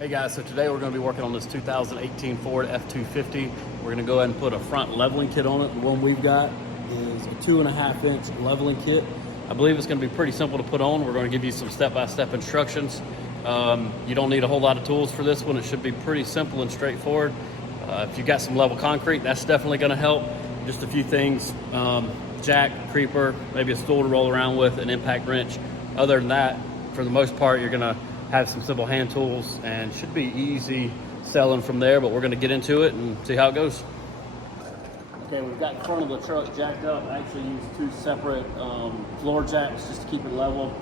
Hey guys, so today we're going to be working on this 2018 Ford F250. We're going to go ahead and put a front leveling kit on it. The one we've got is a 2.5 inch leveling kit. I believe it's going to be pretty simple to put on. We're going to give you some step-by-step instructions. You don't need a whole lot of tools for this one. It should be pretty simple and straightforward. If you've got some level concrete, that's definitely going to help. Just a few things, jack, creeper, maybe a stool to roll around with, an impact wrench. Other than that, for the most part, you're going to have some simple hand tools and should be easy selling from there, but we're going to get into it and see how it goes. Okay, we've got the front of the truck jacked up. I actually used two separate floor jacks just to keep it level.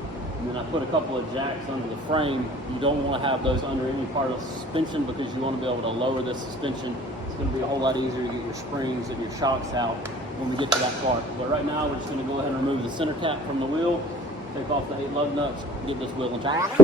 And then I put a couple of jacks under the frame. You don't want to have those under any part of the suspension because you want to be able to lower the suspension. It's going to be a whole lot easier to get your springs and your shocks out when we get to that part. But right now we're just going to go ahead and remove the center cap from the wheel, take off the 8 lug nuts, get this wheel in track.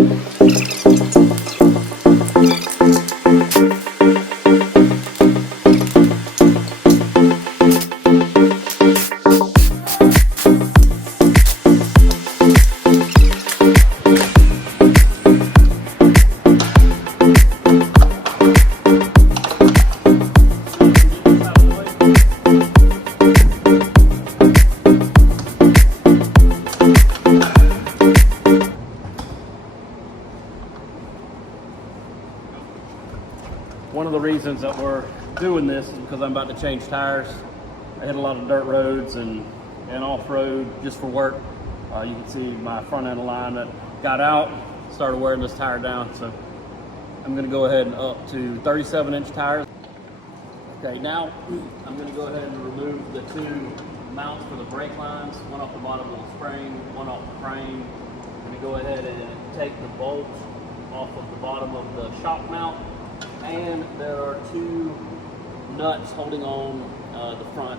One of the reasons that we're doing this is because I'm about to change tires. I hit a lot of dirt roads and off-road just for work. You can see my front end line that got out, started wearing this tire down. So I'm gonna go ahead and up to 37-inch tires. Okay, now I'm gonna go ahead and remove the two mounts for the brake lines, one off the bottom of the spring, one off the frame. I'm gonna go ahead and take the bolt off of the bottom of the shock mount. And there are two nuts holding on the front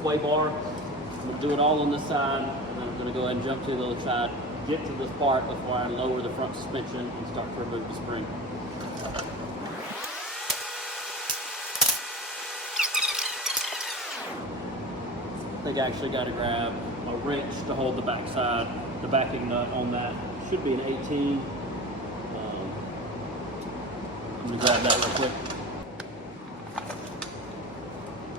sway bar. I'm going to do it all on this side, and then I'm going to go ahead and jump to the other side, get to this part before I lower the front suspension and start to remove the spring. I think I actually got to grab a wrench to hold the back side, the backing nut on that. Should be an 18. I'm gonna grab that real quick.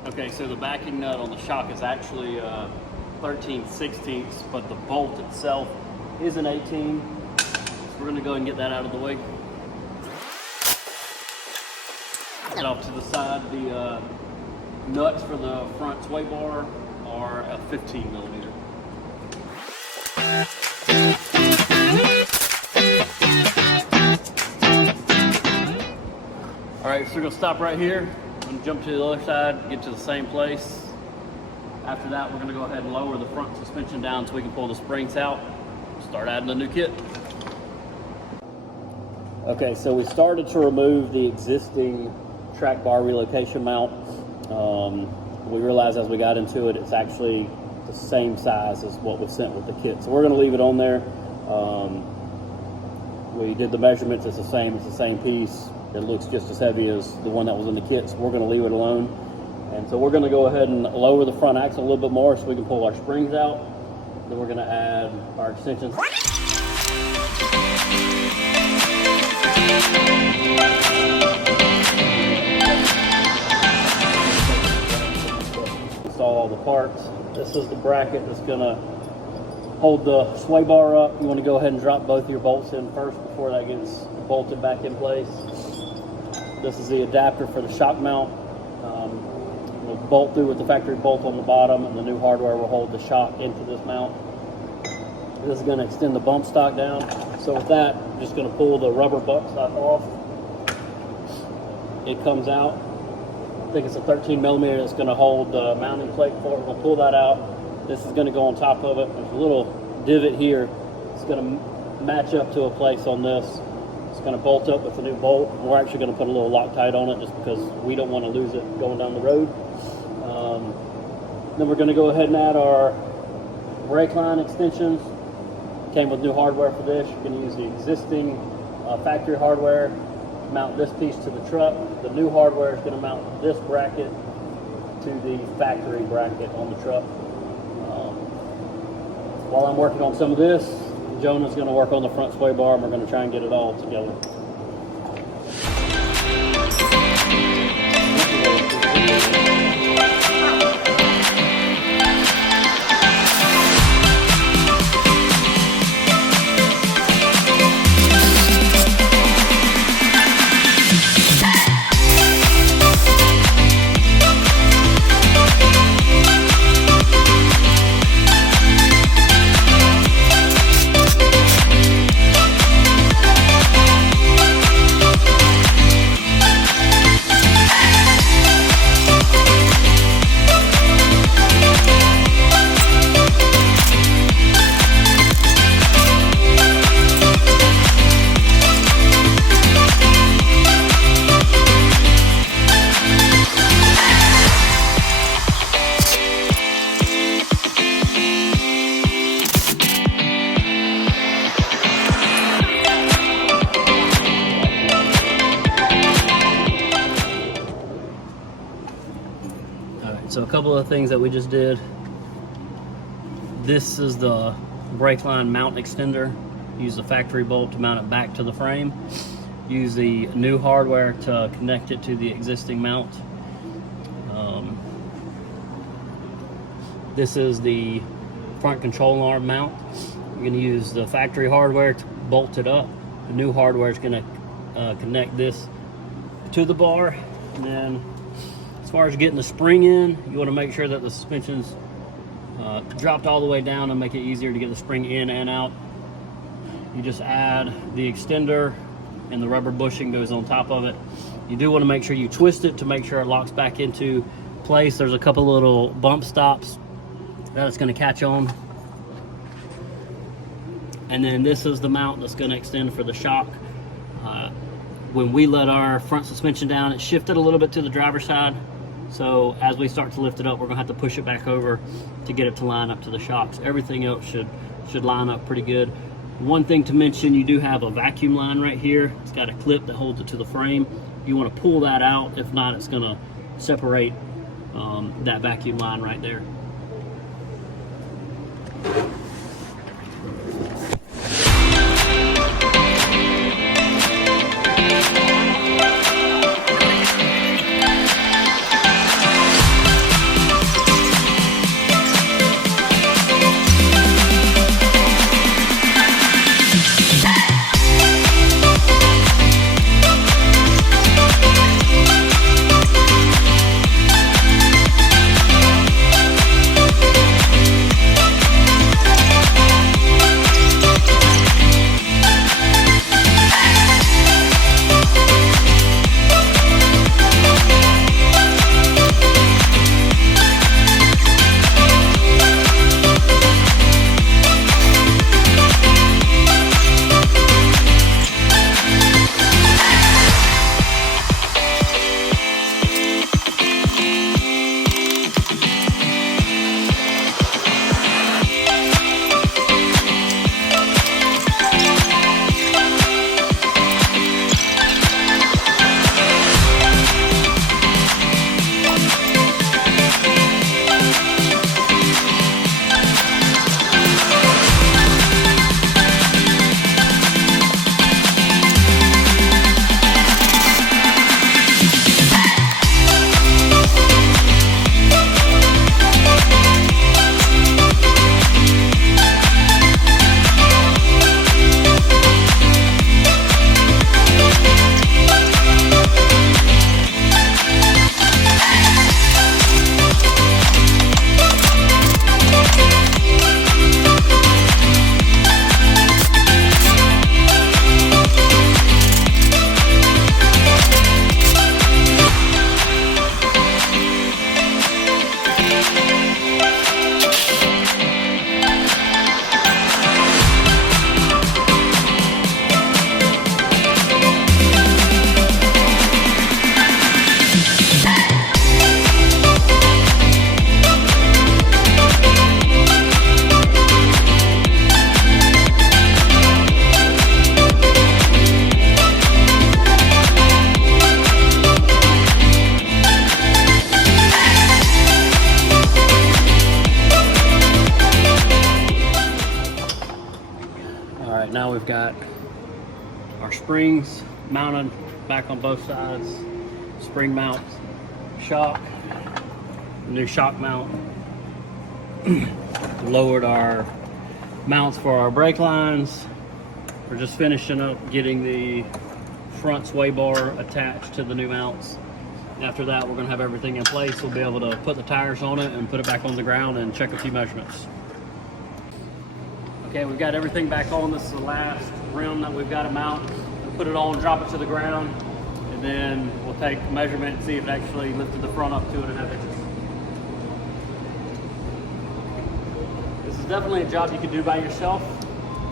Okay, so the backing nut on the shock is actually 13/16, but the bolt itself is an 18. So we're gonna go ahead and get that out of the way. Get off to the side. The nuts for the front sway bar are a 15 millimeter. All right, so we're gonna stop right here. I'm gonna jump to the other side, get to the same place. After that, we're gonna go ahead and lower the front suspension down so we can pull the springs out, start adding the new kit. Okay, so we started to remove the existing track bar relocation mount. We realized as we got into it, it's actually the same size as what was sent with the kit. So we're gonna leave it on there. We did the measurements, it's the same piece. It looks just as heavy as the one that was in the kit, so we're going to leave it alone. And so we're going to go ahead and lower the front axle a little bit more so we can pull our springs out. Then we're going to add our extensions. Install all the parts. This is the bracket that's going to hold the sway bar up. You want to go ahead and drop both your bolts in first before that gets bolted back in place. This is the adapter for the shock mount. We'll bolt through with the factory bolt on the bottom, and the new hardware will hold the shock into this mount. This is going to extend the bump stock down. So with that, I'm just going to pull the rubber butt stock off. It comes out. I think it's a 13 millimeter that's going to hold the mounting plate for it. We'll pull that out. This is going to go on top of it. There's a little divot here. It's going to match up to a place on this. It's going to bolt up with a new bolt. We're actually going to put a little Loctite on it just because we don't want to lose it going down the road. Then we're going to go ahead and add our brake line extensions. Came with new hardware for this. You're going to use the existing factory hardware to mount this piece to the truck. The new hardware is going to mount this bracket to the factory bracket on the truck. While I'm working on some of this, Jonah's going to work on the front sway bar, and we're going to try and get it all together. So a couple of things that we just did. This is the brake line mount extender. Use the factory bolt to mount it back to the frame. Use the new hardware to connect it to the existing mount. This is the front control arm mount. You're going to use the factory hardware to bolt it up. The new hardware is going to connect this to the bar. And then as far as getting the spring in, you want to make sure that the suspension's dropped all the way down and make it easier to get the spring in and out. You just add the extender and the rubber bushing goes on top of it. You do want to make sure you twist it to make sure it locks back into place. There's a couple little bump stops that it's going to catch on. And then this is the mount that's going to extend for the shock. When we let our front suspension down, it shifted a little bit to the driver's side. So as we start to lift it up, we're gonna have to push it back over to get it to line up to the shocks. Everything else should line up pretty good. One thing to mention, you do have a vacuum line right here. It's got a clip that holds it to the frame. You wanna pull that out. If not, it's gonna separate that vacuum line right there. springs mounted back on both sides. Spring mount shock, new shock mount. Lowered our mounts for our brake lines. We're just finishing up getting the front sway bar attached to the new mounts. After that, we're gonna have everything in place. We'll be able to put the tires on it and put it back on the ground and check a few measurements. Okay, we've got everything back on. This is the last rim that we've got to mount. We'll put it on, drop it to the ground, and then we'll take a measurement and see if it actually lifted the front up 2.5 inches. This is definitely a job you could do by yourself,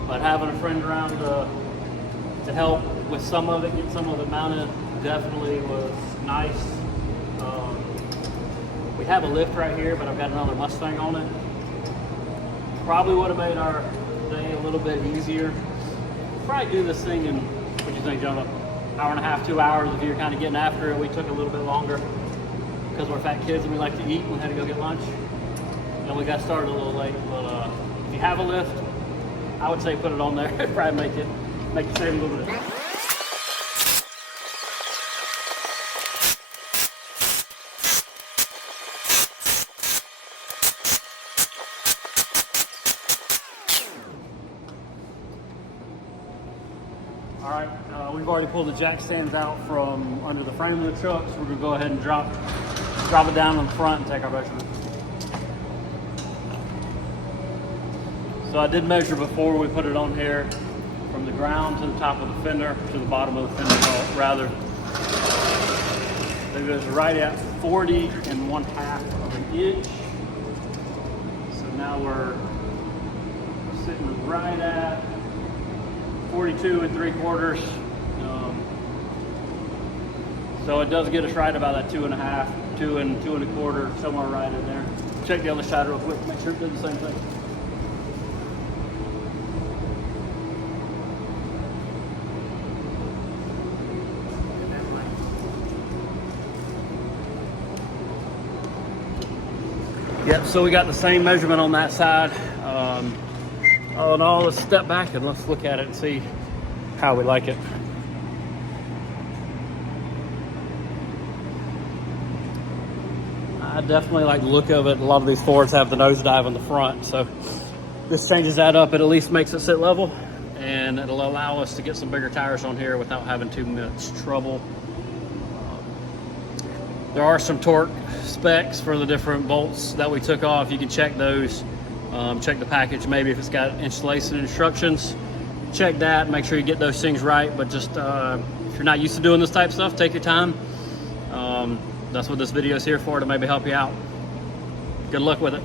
but having a friend around to help with some of it, get some of it mounted, definitely was nice. We have a lift right here, but I've got another Mustang on it. Probably would have made our day a little bit easier. Probably do this thing in, what do you think, Jonah? Hour and a half, 2 hours if you're kind of getting after it. We took a little bit longer because we're fat kids and we like to eat and we had to go get lunch. And we got started a little late, but if you have a lift, I would say put it on there. It'd probably make you save a little bit. All right, we've already pulled the jack stands out from under the frame of the truck, so we're gonna go ahead and drop it down on the front and take our measurement. So I did measure before we put it on here, from the ground to the top of the fender, to the bottom of the fender, rather. It was right at 40.5 of an inch. So now we're sitting right at 42.75. So it does get us right about that 2.5, 2 and 2.25, somewhere right in there. Check the other side real quick, make sure it did the same thing. Yep, so we got the same measurement on that side. All in all, let's step back and let's look at it and see how we like it. I definitely like the look of it. A lot of these Fords have the nosedive in the front, so this changes that up. It at least makes it sit level, and it'll allow us to get some bigger tires on here without having too much trouble. There are some torque specs for the different bolts that we took off. You can check those. Check the package, maybe if it's got installation instructions. Check that, make sure you get those things right. But just if you're not used to doing this type of stuff, take your time. That's what this video is here for, to maybe help you out. Good luck with it.